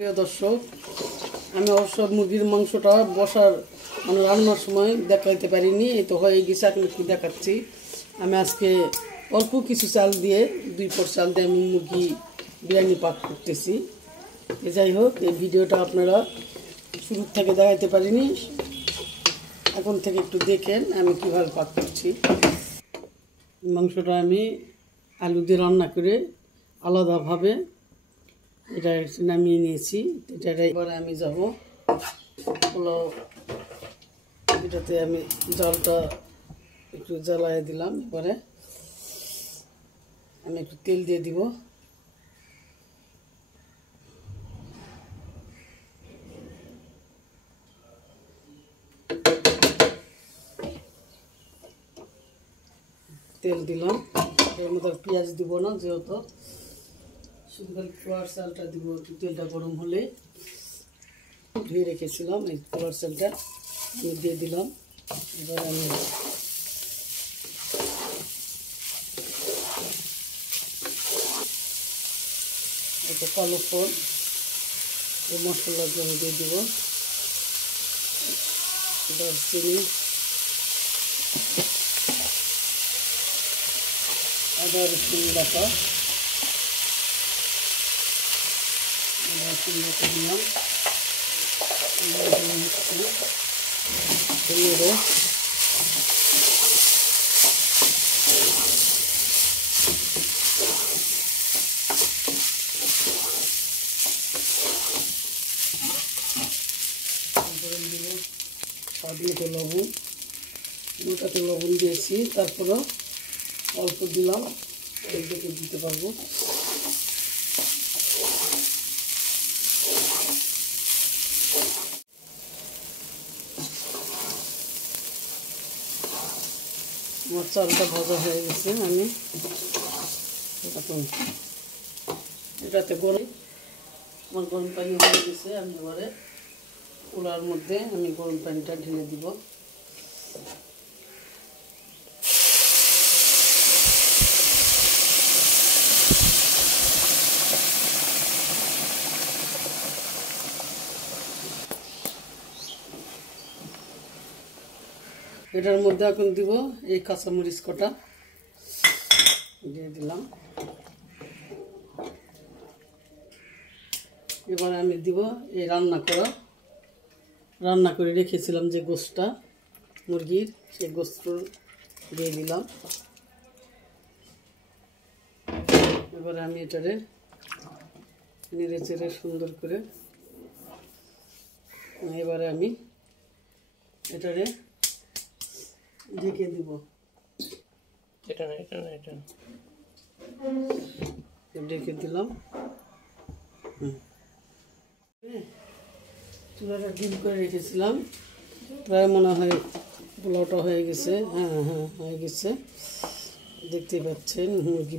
প্রিয় দর্শক, আমি অবশ্য মুরগির মাংসটা বসার রান্নার সময় দেখাইতে পারিনি। এই তো হয়ে গেছে, এখন কি দেখাচ্ছি। আমি আজকে অল্প কিছু চাল দিয়ে 2 পট চাল দিয়ে আমি মুরগি বিরিয়ানি পাক করতেছি। যাই হোক, এই ভিডিওটা আপনারা শুরু থেকে দেখাইতে পারিনি, এখন থেকে একটু দেখেন আমি কীভাবে পাক করছি। মাংসটা আমি আলু দিয়ে রান্না করে আলাদাভাবে এটা নামিয়ে নিয়েছি। এবারে আমি যাব পোলাও, এটাতে আমি জলটা একটু জ্বালায় দিলাম। এবারে আমি একটু তেল দিয়ে দিব। তেল দিলাম, এর মধ্যে পেঁয়াজ দিব না, যেহেতু শুধু পোলার চালটা দিব। একটু তেলটা গরম হলে ধুয়ে রেখেছিলাম এই পোলার চালটা আমি দিয়ে দিলাম। এবার আমি একটা কালো ফল এই মশলাগুলো আমি দিয়ে দিব। দারচিনি, আদা রসুন বাটা, দিলাম। স্বাদ মতো লবণ, মোটাতে লবণ দিয়েছি, তারপরে অল্প দিলাম, দেখে দিতে পারবো। আমার চালটা ভাজা হয়ে গেছে। আমি এখন এটাতে আমার গরম পানি হয়ে গেছে। আমি এবারে পোলার মধ্যে আমি গরম পানিটা ঢেলে দিব। এটার মধ্যে এখন দিব এই কাঁচামরিচ কটা দিয়ে দিলাম। এবার আমি দিব এই রান্না করে রেখেছিলাম যে গোশতটা মুরগির, সেই গোশত দিয়ে দিলাম। এবারে আমি এটারে নেড়ে চেড়ে সুন্দর করে এবারে আমি এটারে ঢেকে দিব। ঢেকে দিলাম। চুলাটা ডিম করে রেখেছিলাম, প্রায় মনে হয় পোলাওটা হয়ে গেছে। হ্যাঁ হ্যাঁ হয়ে গেছে, দেখতেই পাচ্ছেন। মুরগি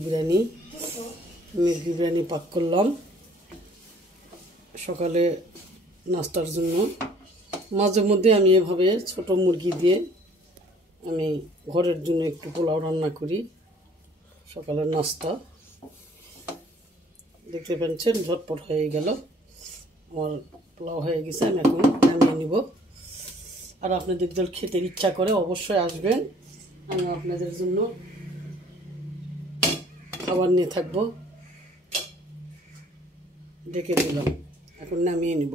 বিরিয়ানি পাক করলাম সকালে নাস্তার জন্য। মাঝে মধ্যে আমি এভাবে ছোট মুরগি দিয়ে আমি ঘরের জন্য একটু পোলাও রান্না করি সকালের নাস্তা। দেখতে পাচ্ছেন ঝটপট হয়ে গেল, আমার পোলাও হয়ে গেছে। আমি এখন নামিয়ে নিব। আর আপনাদের যদি খেতে ইচ্ছা করে অবশ্যই আসবেন, আমি আপনাদের জন্য খাবার নিয়ে থাকবো। ডেকে দিলাম, এখন নামিয়ে নিব।